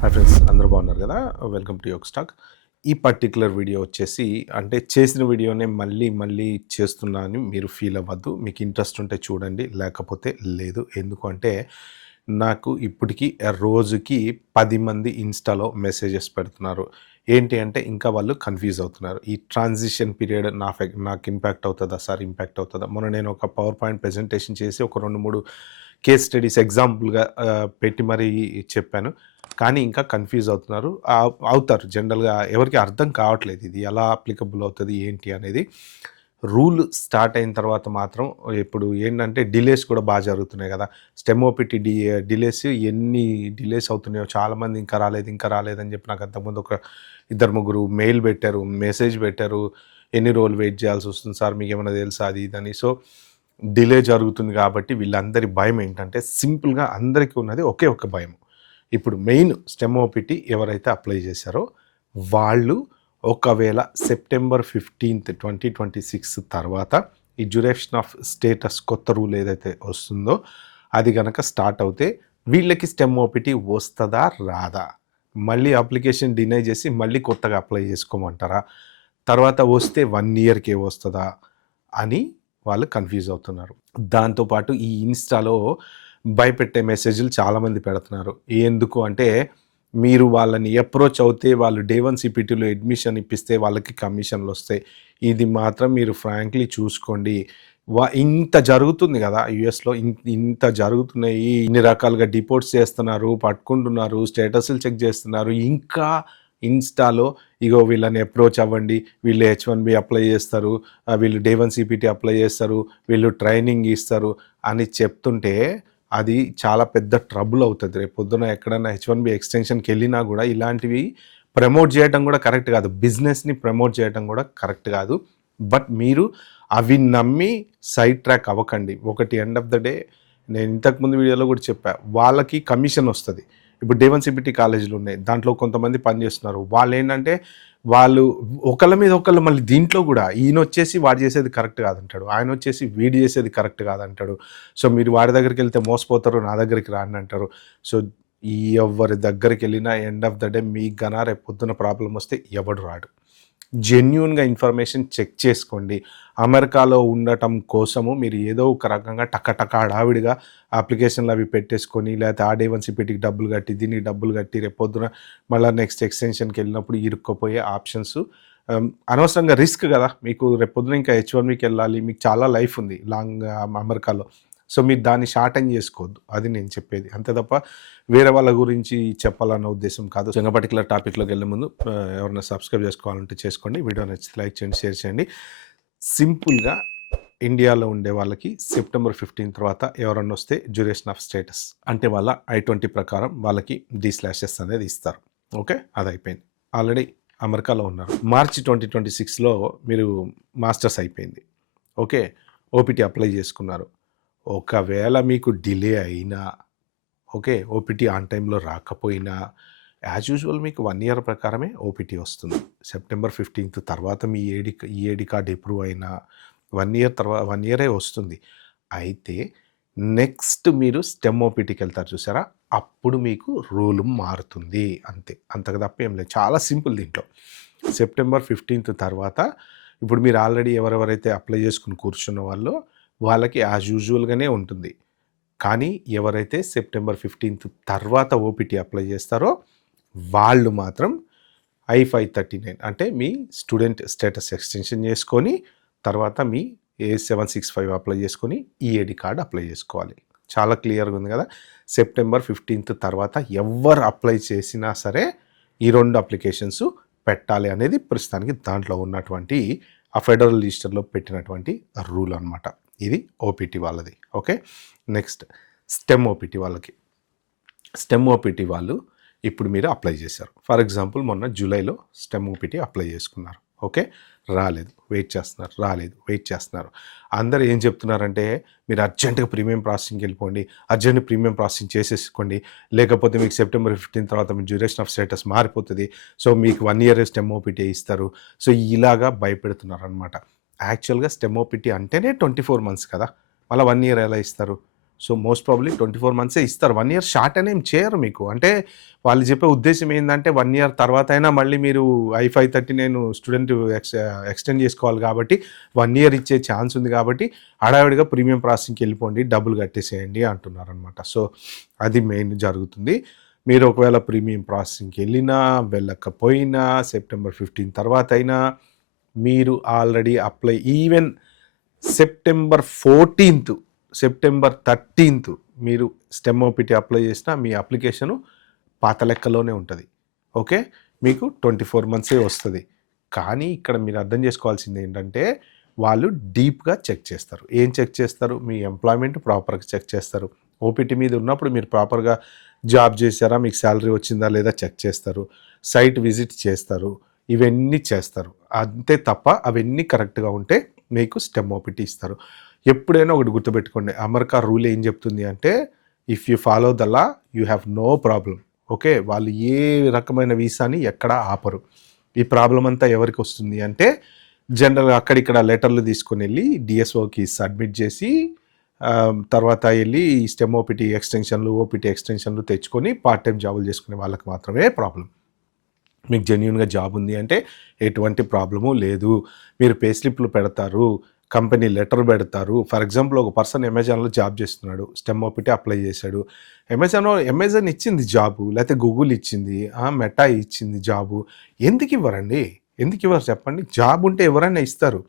Hi friends, అందరూ బాగున్నారు కదా. వెల్కమ్ టు యోగ్ స్టాక్. ఈ పర్టిక్యులర్ వీడియో వచ్చేసి అంటే చేసిన వీడియోనే మళ్ళీ మళ్ళీ చేస్తున్నా అని మీరు ఫీల్ అవ్వద్దు. మీకు ఇంట్రెస్ట్ ఉంటే చూడండి, లేకపోతే లేదు. ఎందుకంటే నాకు ఇప్పటికీ రోజుకి 10 మంది ఇన్స్టాలో మెసేజెస్ పెడుతున్నారు. ఏంటి అంటే ఇంకా వాళ్ళు కన్ఫ్యూజ్ అవుతున్నారు. ఈ ట్రాన్సిషన్ పీరియడ్ నాకు ఇంపాక్ట్ అవుతుందా సార్, ఇంపాక్ట్ అవుతుందా? మొన్న నేను ఒక పవర్ పాయింట్ ప్రెజెంటేషన్ చేసి ఒక 2, 3 కేస్ స్టడీస్ ఎగ్జాంపుల్గా పెట్టి మరీ చెప్పాను. కానీ ఇంకా కన్ఫ్యూజ్ అవుతున్నారు. అవుతారు జనరల్‌గా, ఎవరికీ అర్థం కావట్లేదు ఇది ఎలా అప్లికబుల్ అవుతది ఏంటి అనేది. రూల్ స్టార్ట్ అయిన తర్వాత మాత్రం ఇప్పుడు ఏంటంటే డిలేస్ కూడా బాగా జరుగుతున్నాయి కదా. స్టెమ్ ఓపీటీ డిలేస్ ఎన్ని డిలేస్ అవుతున్నాయో, చాలామంది ఇంకా రాలేదు, ఇంకా రాలేదని చెప్పి నాకు అంతకుముందు ఒక 2, 3 మెయిల్ పెట్టారు, మెసేజ్ పెట్టారు. ఎన్ని రోజులు వెయిట్ చేయాల్సి వస్తుంది సార్, మీకేమైనా తెలుసా అది ఇదని. సో డిలే జరుగుతుంది కాబట్టి వీళ్ళందరి భయం ఏంటంటే సింపుల్‌గా అందరికీ ఉన్నది ఒకే ఒక్క భయం. ఇప్పుడు మెయిన్ స్టెమ్ ఓపీటీ ఎవరైతే అప్లై చేశారో వాళ్ళు ఒకవేళ సెప్టెంబర్ 15, 2026 తర్వాత ఈ డ్యూరేషన్ ఆఫ్ స్టేటస్ కొత్త రూల్ ఏదైతే వస్తుందో అది గనక స్టార్ట్ అవుతే వీళ్ళకి స్టెమ్ ఓపీటీ వస్తదా రాదా? మళ్ళీ అప్లికేషన్ డినై చేసి మళ్ళీ కొత్తగా అప్లై చేసుకోమంటారా? తర్వాత వస్తే 1 ఇయర్‌కే వస్తదా అని వాళ్ళు కన్ఫ్యూజ్ అవుతున్నారు. దాంతోపాటు ఈ ఇన్‌స్టాలో భయపెట్టే మెసేజ్‌లు చాలామంది పెడుతున్నారు. ఎందుకు అంటే మీరు వాళ్ళని అప్రోచ్ అవుతే వాళ్ళు డే 1 సీపీటీలో అడ్మిషన్ ఇప్పిస్తే వాళ్ళకి కమిషన్‌లొస్తాయి. ఇది మాత్రం మీరు ఫ్రాంక్లీ చూసుకోండి. ఇంత జరుగుతుంది గదా! యూఎస్‌లో ఇంత జరుగుతున్నాయి. ఇన్ని రకాలుగా డిపోర్ట్స్ చేస్తున్నారు, పట్టుకుంటున్నారు, స్టేటస్‌లు చెక్ చేస్తున్నారు. ఇంకా ఇన్‌స్టాలో ఇగో వీళ్ళని అప్రోచ్ అవ్వండి, వీళ్ళు హెచ్-1బీ అప్లై చేస్తారు, వీళ్ళు డే 1 సీపీటీ అప్లై చేస్తారు, వీళ్ళు ట్రైనింగ్ ఇస్తారు అని చెప్తుంటే అది చాలా పెద్ద ట్రబుల్ అవుతది. రేపు పొద్దున ఎక్కడన్నా హెచ్-1బీ ఎక్స్‌టెన్షన్‌కెళ్ళినా గూడా ఇలాంటివి ప్రమోట్ చేయటం గూడా కరెక్ట్ గాదు. బిజినెస్‌ని ప్రమోట్ చేయటం గూడా కరెక్ట్ గాదు. బట్ మీరు అవి నమ్మి సైడ్ ట్రాక్ అవ్వకండి. ఒకటి ఎండ్ ఆఫ్ ద డే నేను ఇంతకుముందు వీడియోలో గూడా చెప్పా. వాళ్ళకి కమిషన్ ఒస్తది. ఇప్పుడు డే 1 సీపీటీ కాలేజీలున్నాయి. దాంట్లో కొంతమంది పనిచేస్తున్నారు. వాళ్ళేంటంటే వాళ్ళు ఒకళ్ళ మీద ఒకళ్ళు మళ్ళీ దీంట్లో గూడా ఈయనొచ్చేసి వాడు చేసేది కరెక్ట్ కాదంటాడు. ఆయనొచ్చేసి వీడు చేసేది కరెక్ట్ కాదంటాడు. సో మీరు వాడి దగ్గరికెళ్తే మోసపోతారు, నా దగ్గరికి రాండి అంటారు. సో ఎవ్వరి దగ్గరికెళ్ళినా ఎండ్ ఆఫ్ ద డే మీకు గన రేపు పొద్దున ప్రాబ్లమ్ వస్తే ఎవడు రాడు. జెన్యూన్‌గా ఇన్ఫర్మేషన్ చెక్ చేసుకోండి. అమెరికాలో ఉండటం కోసము మీరు ఏదో ఒక రకంగా టక హడావిడిగా అప్లికేషన్లు అవి పెట్టేసుకొని, లేకపోతే ఆ డే 1 సీపీటీకి డబ్బులు కట్టి, దీనికి డబ్బులు కట్టి, రేపొద్దున మళ్ళా నెక్స్ట్ ఎక్స్‌టెన్షన్‌కి వెళ్ళినప్పుడు ఇరుక్కుపోయే ఆప్షన్స్ అనవసరంగా రిస్క్ కదా. మీకు రేపొద్దున ఇంకా హెచ్-1బీకి వెళ్ళాలి. మీకు చాలా లైఫ్ ఉంది అమెరికాలో. సో మీరు దాన్ని షార్టెన్ చేసుకోవద్దు. అది నేను చెప్పేది. అంతే తప్ప వేరే వాళ్ళ గురించి చెప్పాలన్న ఉద్దేశం కాదు. చిన్న పర్టికులర్ టాపిక్‌లోకి వెళ్ళే ముందు ఎవరైనా సబ్స్క్రైబ్ చేసుకోవాలంటే చేసుకోండి. వీడియో నచ్చితే లైక్ చేయండి, షేర్ చేయండి. సింపుల్‌గా ఇండియాలో ఉండే వాళ్ళకి సెప్టెంబర్ 15 తర్వాత ఎవరన్నా వస్తే డ్యూరేషన్ ఆఫ్ స్టేటస్ అంటే వాళ్ళ I-20 ప్రకారం వాళ్ళకి D/S అనేది ఇస్తారు. ఓకే, అది అయిపోయింది. ఆల్రెడీ అమెరికాలో ఉన్నారు. మార్చి 2026లో మీరు మాస్టర్స్ అయిపోయింది. ఓకే, ఓపీటీ అప్లై చేసుకున్నారు. ఒకవేళ మీకు డిలే అయినా, ఓకే, ఓపీటీ ఆన్ టైంలో రాకపోయినా యాజ్ యూజువల్ మీకు 1 ఇయర్ ప్రకారమే ఓపీటీ వస్తుంది. సెప్టెంబర్ 15 తర్వాత మీ ఈఏడి కార్డ్ అప్రూవ్ అయినా 1 ఇయర్ 1 ఇయరే వస్తుంది. అయితే నెక్స్ట్ మీరు స్టెమ్ ఓపీటీకి వెళ్తారు చూసారా, అప్పుడు మీకు రూల్ మారుతుంది అంతే. అంతకు తప్ప ఏం లేదు. చాలా సింపుల్ దీంట్లో. సెప్టెంబర్ 15 తర్వాత ఇప్పుడు మీరు ఆల్రెడీ ఎవరెవరైతే అప్లై చేసుకుని కూర్చున్న వాళ్ళకి యాజ్ యూజువల్‌గానే ఉంటుంది. కానీ ఎవరైతే సెప్టెంబర్ 15 తర్వాత ఓపీటీ అప్లై చేస్తారో వాళ్ళు మాత్రం I-539 అంటే మీ స్టూడెంట్ స్టేటస్ ఎక్స్టెన్షన్ చేసుకొని, తర్వాత మీ A-765 అప్లై చేసుకొని ఈఏడి కార్డ్ అప్లై చేసుకోవాలి. చాలా క్లియర్‌గా ఉంది కదా. సెప్టెంబర్ 15 తర్వాత ఎవ్వరు అప్లై చేసినా సరే ఈ 2 అప్లికేషన్స్ పెట్టాలి అనేది ప్రస్తుతానికి దాంట్లో ఉన్నటువంటి ఆ ఫెడరల్ రిజిస్టర్‌లో పెట్టినటువంటి రూల్ అనమాట. ఇది ఓపీటీ వాళ్ళది. ఓకే, నెక్స్ట్ స్టెమ్ ఓపీటీ వాళ్ళకి. స్టెమ్ ఓపీటీ వాళ్ళు ఇప్పుడు మీరు అప్లై చేశారు. ఫర్ ఎగ్జాంపుల్ మొన్న జూలైలో స్టెమ్ ఓపీటీ అప్లై చేసుకున్నారు. ఓకే, రాలేదు, వెయిట్ చేస్తున్నారు, రాలేదు, వెయిట్ చేస్తున్నారు. అందరూ ఏం చెప్తున్నారంటే మీరు అర్జెంటుగా ప్రీమియం ప్రాసెసింగ్కి వెళ్ళిపోండి, అర్జెంట్ ప్రీమియం ప్రాసెసింగ్ చేసేసుకోండి, లేకపోతే మీకు సెప్టెంబర్ 15 తర్వాత మీ డ్యూరేషన్ ఆఫ్ స్టేటస్ మారిపోతుంది. సో మీకు 1 ఇయర్ స్టెమ్ ఓపీటీ ఇస్తారు. సో ఇలాగా భయపెడుతున్నారు అనమాట. యాక్చువల్గా స్టెమ్ ఓపీటీ అంటేనే 24 మంత్స్ కదా, మళ్ళీ 1 ఇయర్ ఎలా ఇస్తారు? సో మోస్ట్ ప్రాబబ్లీ 24 మంత్సే ఇస్తారు. 1 ఇయర్ షార్ట్ అని ఏం చేయరు మీకు. అంటే వాళ్ళు చెప్పే ఉద్దేశ్యం ఏందంటే 1 ఇయర్ తర్వాత అయినా మళ్ళీ మీరు I-539 స్టూడెంట్ ఎక్స్టెండ్ చేసుకోవాలి కాబట్టి 1 ఇయర్ ఇచ్చే ఛాన్స్ ఉంది కాబట్టి హడావిడిగా ప్రీమియం ప్రాసెసింగ్కి వెళ్ళిపోండి, డబ్బులు కట్టేసేయండి అంటున్నారనమాట. సో అది మెయిన్ జరుగుతుంది. మీరు ఒకవేళ ప్రీమియం ప్రాసెసింగ్కి వెళ్ళినా వెళ్ళకపోయినా September 15 తర్వాత అయినా మీరు already apply even September 14th September 13th మీరు స్టెమ్ ఓపీటీ అప్లై చేసినా మీ అప్లికేషను పాత లెక్కలోనే ఉంటుంది. ఓకే, మీకు 24 మంత్సే వస్తుంది. కానీ ఇక్కడ మీరు అర్థం చేసుకోవాల్సింది ఏంటంటే వాళ్ళు డీప్గా చెక్ చేస్తారు. ఏం చెక్ చేస్తారు? మీ ఎంప్లాయ్మెంట్ ప్రాపర్గా చెక్ చేస్తారు. ఓపీటీ మీద ఉన్నప్పుడు మీరు ప్రాపర్గా జాబ్ చేశారా, మీకు శాలరీ వచ్చిందా లేదా చెక్ చేస్తారు, సైట్ విజిట్ చేస్తారు, ఇవన్నీ చేస్తారు. అంతే తప్ప అవన్నీ కరెక్ట్గా ఉంటే మీకు స్టెమ్ ఓపీటీ ఇస్తారు. ఎప్పుడైనా ఒకటి గుర్తుపెట్టుకోండి, అమెరికా రూల్ ఏం చెప్తుంది అంటే if you follow the law you have no problem. Okay, వాళ్ళు ఏ రకమైన వీసాని ఎక్కడ ఆపరు. ఈ ప్రాబ్లం అంతా ఎవరికి వస్తుంది అంటే జనరల్గా అక్కడిక్కడ లెటర్లు తీసుకొని వెళ్ళి డిఎస్ఓకి సబ్మిట్ చేసి తర్వాత వెళ్ళి స్టెమ్ ఓపీటీ ఎక్స్టెన్షన్లు ఓపీటీ ఎక్స్టెన్షన్లు తెచ్చుకొని పార్ట్ టైం జాబులు చేసుకునే వాళ్ళకి మాత్రమే ప్రాబ్లం. మీకు జెన్యూన్గా జాబ్ ఉంది అంటే ఎటువంటి ప్రాబ్లము లేదు. మీరు పే స్లిప్లు పెడతారు, కంపెనీ లెటర్ పెడతారు. ఫర్ ఎగ్జాంపుల్ ఒక పర్సన్ అమెజాన్లో జాబ్ చేస్తున్నాడు, స్టెమ్ ఓపీటీ అప్లై చేశాడు. అమెజాన్ ఇచ్చింది జాబు, లేకపోతే గూగుల్ ఇచ్చింది, మెటా ఇచ్చింది జాబు. ఎందుకు ఇవ్వరండి? ఎందుకు ఇవ్వరు చెప్పండి? జాబ్ ఉంటే ఎవరైనా ఇస్తారు.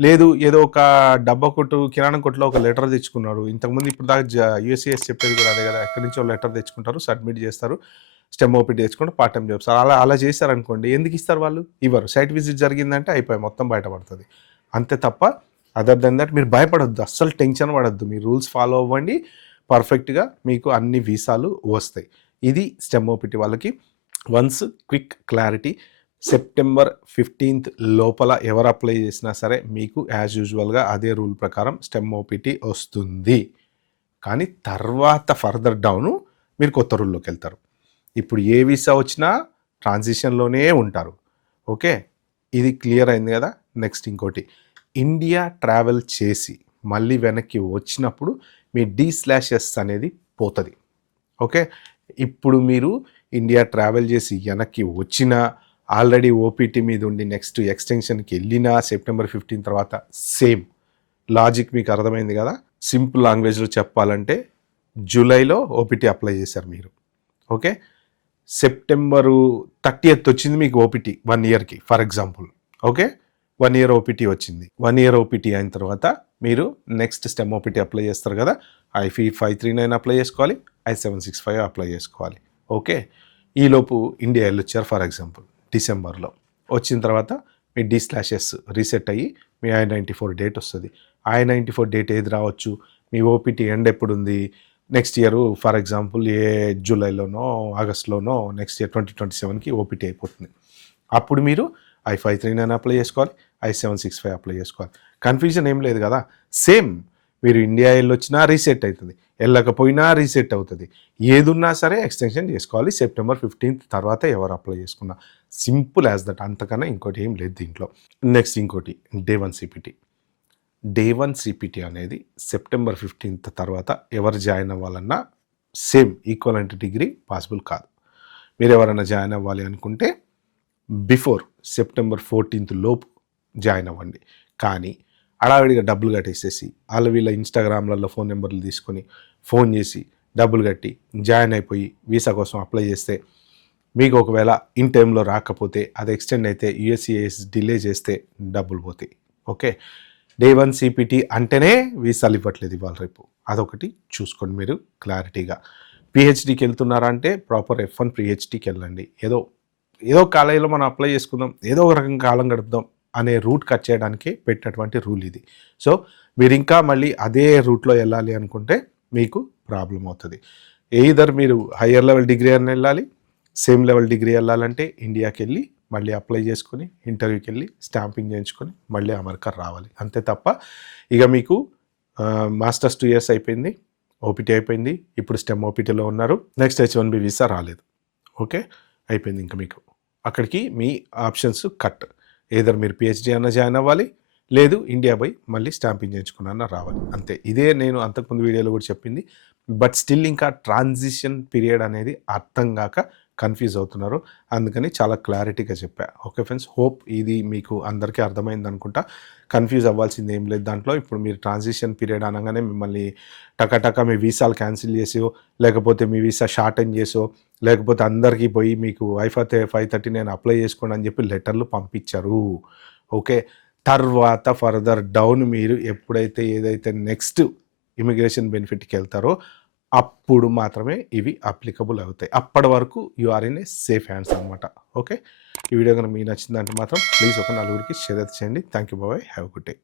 లేదు ఏదో ఒక డబ్బా కొట్టు కిరాణం కొట్టులో ఒక లెటర్ తెచ్చుకున్నాడు. ఇంతకుముందు ఇప్పుడు దాకా యూఎస్సిఎస్ చెప్పేది కూడా అదే కదా, ఎక్కడి నుంచో లెటర్ తెచ్చుకుంటారు, సబ్మిట్ చేస్తారు, స్టెమ్ ఓపీటీ తెచ్చుకుంటే పార్ట్ టైం జాబ్స్. అలా చేశారనుకోండి, ఎందుకు ఇస్తారు వాళ్ళు? ఇవ్వరు. సైట్ విజిట్ జరిగిందంటే అయిపోయి మొత్తం బయటపడుతుంది. అంతే తప్ప అదర్ దెన్ దట్ మీరు భయపడొద్దు, అస్సలు టెన్షన్ పడద్దు. మీ రూల్స్ ఫాలో అవ్వండి, పర్ఫెక్ట్గా మీకు అన్ని వీసాలు వస్తాయి. ఇది స్టెమ్ ఓపీటీ వాళ్ళకి. Once quick clarity, September 15th లోపల ఎవరు అప్లై చేసినా సరే మీకు యాజ్ యూజువల్గా అదే రూల్ ప్రకారం స్టెమ్ ఓపీటీ వస్తుంది. కానీ తర్వాత ఫర్దర్ డౌను మీరు కొత్త రూల్లోకి వెళ్తారు. ఇప్పుడు ఏ వీసా వచ్చినా ట్రాన్సిషన్లోనే ఉంటారు. ఓకే, ఇది క్లియర్ అయింది కదా. నెక్స్ట్ ఇంకోటి, ఇండియా ట్రావెల్ చేసి మళ్ళీ వెనక్కి వచ్చినప్పుడు మీ D/S అనేది పోతుంది. ఓకే, ఇప్పుడు మీరు ఇండియా ట్రావెల్ చేసి వెనక్కి వచ్చినా ఆల్రెడీ ఓపీటీ మీద ఉండి నెక్స్ట్ ఎక్స్టెన్షన్కి వెళ్ళినా September 15 తర్వాత సేమ్ లాజిక్ మీకు అర్థమైంది కదా. సింపుల్ లాంగ్వేజ్లో చెప్పాలంటే జూలైలో ఓపీటీ అప్లై చేశారు మీరు. ఓకే, September 30th వచ్చింది మీకు ఓపీటీ 1 ఇయర్కి for example. Okay, 1 year OPT వచ్చింది. 1 ఇయర్ ఓపీటీ అయిన తర్వాత మీరు నెక్స్ట్ స్టెమ్ ఓపీటీ అప్లై చేస్తారు కదా. I-539 అప్లై చేసుకోవాలి, I-765 అప్లై చేసుకోవాలి. ఓకే, ఈలోపు ఇండియా వెళ్ళొచ్చారు ఫర్ ఎగ్జాంపుల్ డిసెంబర్లో. వచ్చిన తర్వాత మీ D/S రీసెట్ అయ్యి మీ I-94 డేట్ వస్తుంది. I-94 డేట్ ఏది రావచ్చు, మీ ఓపీటీ ఎండ్ ఎప్పుడు ఉంది, నెక్స్ట్ ఇయర్ ఫర్ ఎగ్జాంపుల్ జూలైలోనో ఆగస్ట్లోనో నెక్స్ట్ ఇయర్ 2027కి ఓపీటీ అయిపోతుంది. అప్పుడు మీరు I-539 అప్లై చేసుకోవాలి, I-765 అప్లై చేసుకోవాలి. కన్ఫ్యూజన్ ఏం లేదు కదా. సేమ్ మీరు ఇండియా వెళ్ళొచ్చినా రీసెట్ అవుతుంది, వెళ్ళకపోయినా రీసెట్ అవుతుంది. ఏదున్నా సరే ఎక్స్టెన్షన్ చేసుకోవాలి September 15th తర్వాత ఎవరు అప్లై చేసుకున్నా. సింపుల్ యాజ్ దట్, అంతకన్నా ఇంకోటి ఏం లేదు దీంట్లో. నెక్స్ట్ ఇంకోటి Day 1 CPT. Day 1 CPT అనేది September 15th తర్వాత ఎవరు జాయిన్ అవ్వాలన్నా సేమ్ ఈక్వలెంట్ డిగ్రీ పాసిబుల్ కాదు. మీరు ఎవరైనా జాయిన్ అవ్వాలి అనుకుంటే బిఫోర్ September 14th లోపు జాయిన్ అవ్వండి. కానీ హడావిడిగా డబ్బులు కట్టేసేసి వీళ్ళ ఇన్స్టాగ్రామ్లలో ఫోన్ నెంబర్లు తీసుకొని ఫోన్ చేసి డబ్బులు కట్టి జాయిన్ అయిపోయి వీసా కోసం అప్లై చేస్తే మీకు ఒకవేళ ఇన్ టైంలో రాకపోతే అది ఎక్స్టెండ్ అయితే USCIS డిలే చేస్తే డబ్బులు పోతాయి. ఓకే, Day 1 CPT అంటేనే వీసాలు ఇవ్వట్లేదు ఇవాళ రేపు. అదొకటి చూసుకోండి మీరు క్లారిటీగా. PhDకి వెళ్తున్నారా అంటే ప్రాపర్ F1 PhDకి వెళ్ళండి. ఏదో కాలేజీలో మనం అప్లై చేసుకుందాం, ఏదో ఒక రకంగా కాలం గడుపుదాం అనే రూట్ కట్ చేయడానికి పెట్టినటువంటి రూల్ ఇది. సో మీరు ఇంకా మళ్ళీ అదే రూట్లో వెళ్ళాలి అనుకుంటే మీకు ప్రాబ్లం అవుతుంది. ఎయిదర్ మీరు హయ్యర్ లెవెల్ డిగ్రీ అని వెళ్ళాలి, సేమ్ లెవెల్ డిగ్రీ వెళ్ళాలంటే ఇండియాకి వెళ్ళి మళ్ళీ అప్లై చేసుకొని ఇంటర్వ్యూకి వెళ్ళి స్టాంపింగ్ చేయించుకొని మళ్ళీ అమెరికా రావాలి. అంతే తప్ప ఇక మీకు మాస్టర్స్ 2 years అయిపోయింది, ఓపీటీ అయిపోయింది, ఇప్పుడు స్టెమ్ ఓపీటీలో ఉన్నారు, నెక్స్ట్ H-1B వీసా రాలేదు. ఓకే, అయిపోయింది. ఇంకా మీకు అక్కడికి మీ ఆప్షన్స్ కట్. ఏదర్ మీరు PhD అన్న జాయిన్ అవ్వాలి, లేదు ఇండియా పోయి మళ్ళీ స్టాంపింగ్ చేయించుకున్నా రావాలి అంతే. ఇదే నేను అంతకుముందు వీడియోలో కూడా చెప్పింది. బట్ స్టిల్ ఇంకా ట్రాన్సిషన్ పీరియడ్ అనేది అర్థం కాక కన్ఫ్యూజ్ అవుతున్నారు. అందుకని చాలా క్లారిటీగా చెప్పా. ఓకే ఫ్రెండ్స్, హోప్ ఇది మీకు అందరికీ అర్థమైంది అనుకుంటా. కన్ఫ్యూజ్ అవ్వాల్సింది ఏం లేదు దాంట్లో. ఇప్పుడు మీరు ట్రాన్సిషన్ పీరియడ్ అనగానే మిమ్మల్ని టకటక మీ వీసాలు క్యాన్సిల్ చేసో, లేకపోతే మీ వీసా షార్టెన్ చేసో, లేకపోతే అందరికీ పోయి మీకు I-539 అప్లై చేసుకోండి అని చెప్పి లెటర్లు పంపించరు. ఓకే, తర్వాత ఫర్దర్ డౌన్ మీరు ఎప్పుడైతే ఏదైతే నెక్స్ట్ ఇమిగ్రేషన్ బెనిఫిట్కి వెళ్తారో అప్పుడు మాత్రమే ఇవి అప్లికబుల్ అవుతాయి. అప్పటి వరకు you are in a safe hands అనమాట. ఓకే, ఈ వీడియో కనుక మీకు నచ్చిందంటే మాత్రం ప్లీజ్ ఒక నలుగురికి షేర్ చేయండి. Thank you, bye, have good day.